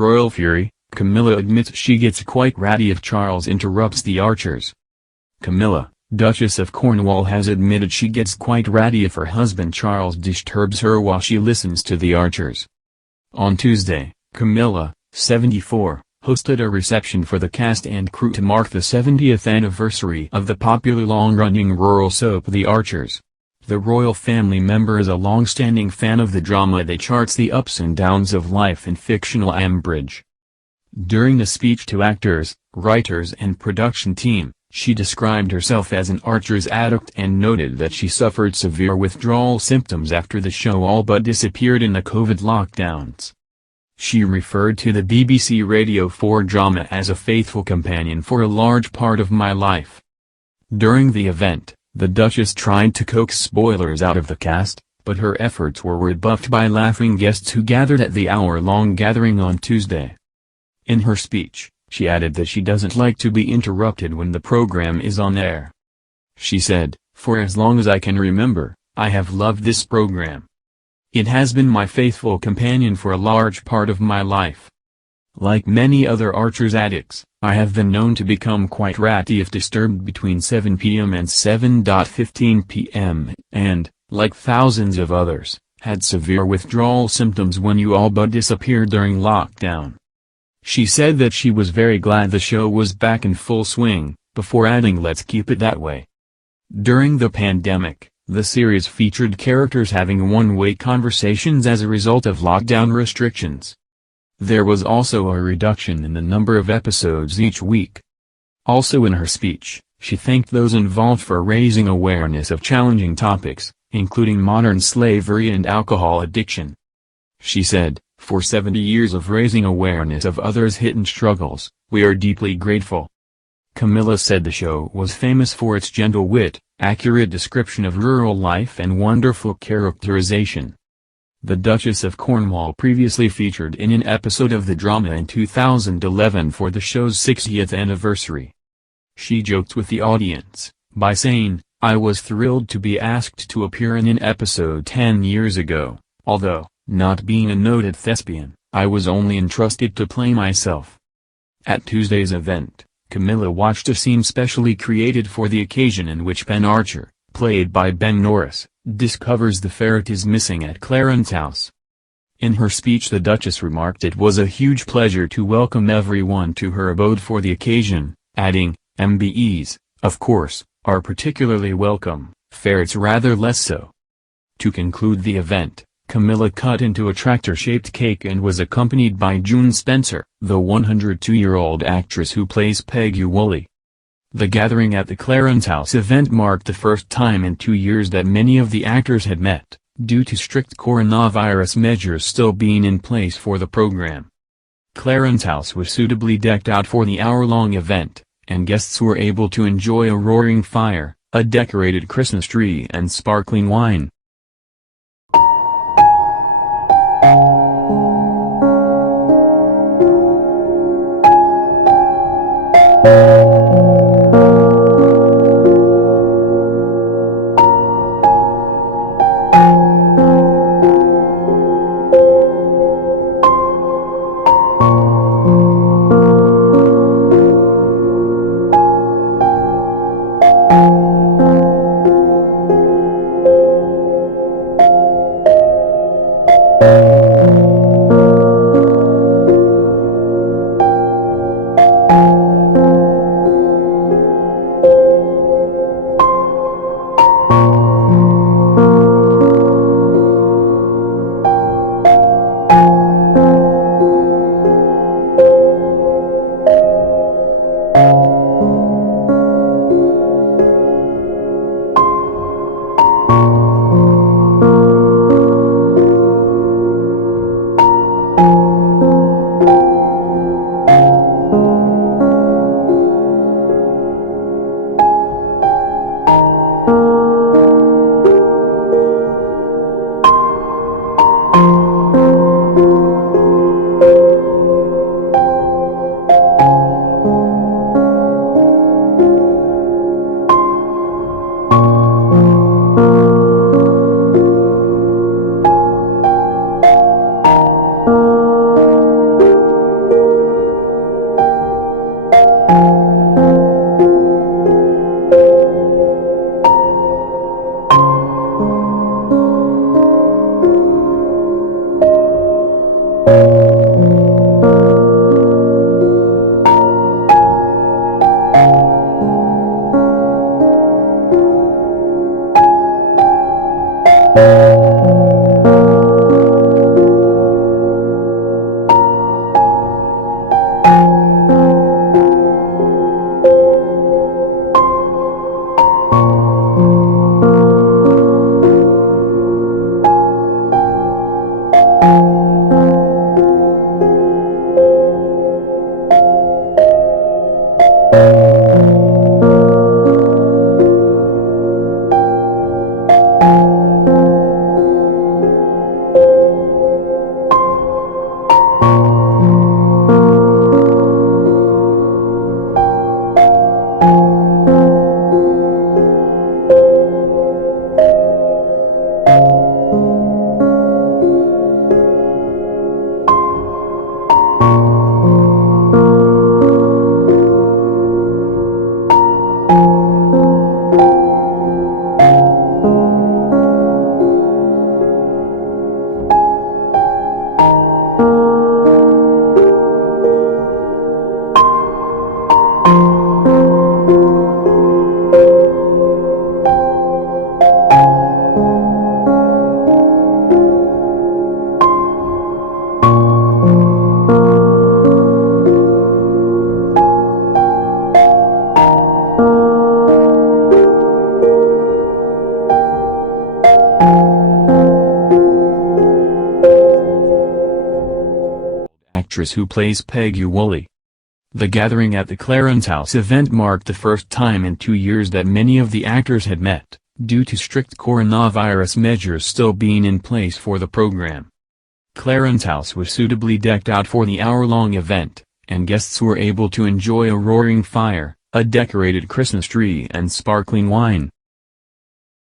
royal fury, Camilla admits she gets quite ratty if Charles interrupts the Archers. Camilla, Duchess of Cornwall, has admitted she gets quite ratty if her husband Charles disturbs her while she listens to the Archers. On Tuesday, Camilla, 74, hosted a reception for the cast and crew to mark the 70th anniversary of the popular long-running rural soap The Archers. The royal family member is a long-standing fan of the drama that charts the ups and downs of life in fictional Ambridge. During the speech to actors, writers and production team, she described herself as an Archers addict and noted that she suffered severe withdrawal symptoms after the show all but disappeared in the COVID lockdowns. She referred to the BBC Radio 4 drama as a faithful companion for a large part of my life. During the event, the Duchess tried to coax spoilers out of the cast, but her efforts were rebuffed by laughing guests who gathered at the hour-long gathering on Tuesday. In her speech, she added that she doesn't like to be interrupted when the program is on air. She said, "For as long as I can remember, I have loved this program. It has been my faithful companion for a large part of my life. Like many other Archers addicts, I have been known to become quite ratty if disturbed between 7 p.m. and 7:15 p.m. and, like thousands of others, had severe withdrawal symptoms when you all but disappeared during lockdown." She said that she was very glad the show was back in full swing, before adding, "Let's keep it that way." During the pandemic, the series featured characters having one-way conversations as a result of lockdown restrictions. There was also a reduction in the number of episodes each week. Also in her speech, she thanked those involved for raising awareness of challenging topics, including modern slavery and alcohol addiction. She said, "For 70 years of raising awareness of others' hidden struggles, we are deeply grateful." Camilla said the show was famous for its gentle wit, accurate description of rural life and wonderful characterization. The Duchess of Cornwall previously featured in an episode of the drama in 2011 for the show's 60th anniversary. She joked with the audience, by saying, "I was thrilled to be asked to appear in an episode 10 years ago, although, not being a noted thespian, I was only entrusted to play myself." At Tuesday's event, Camilla watched a scene specially created for the occasion in which Ben Archer, played by Ben Norris, discovers the ferret is missing at Clarence House. In her speech, the Duchess remarked it was a huge pleasure to welcome everyone to her abode for the occasion, adding, "MBEs, of course, are particularly welcome, ferrets rather less so." To conclude the event, Camilla cut into a tractor-shaped cake and was accompanied by June Spencer, the 102-year-old actress who plays Peggy Woolley. The gathering at the Clarence House event marked the first time in 2 years that many of the actors had met, due to strict coronavirus measures still being in place for the program. Clarence House was suitably decked out for the hour-long event, and guests were able to enjoy a roaring fire, a decorated Christmas tree and sparkling wine. Actress who plays Peggy Woolley. The gathering at the Clarence House event marked the first time in 2 years that many of the actors had met, due to strict coronavirus measures still being in place for the program. Clarence House was suitably decked out for the hour-long event, and guests were able to enjoy a roaring fire, a decorated Christmas tree and sparkling wine.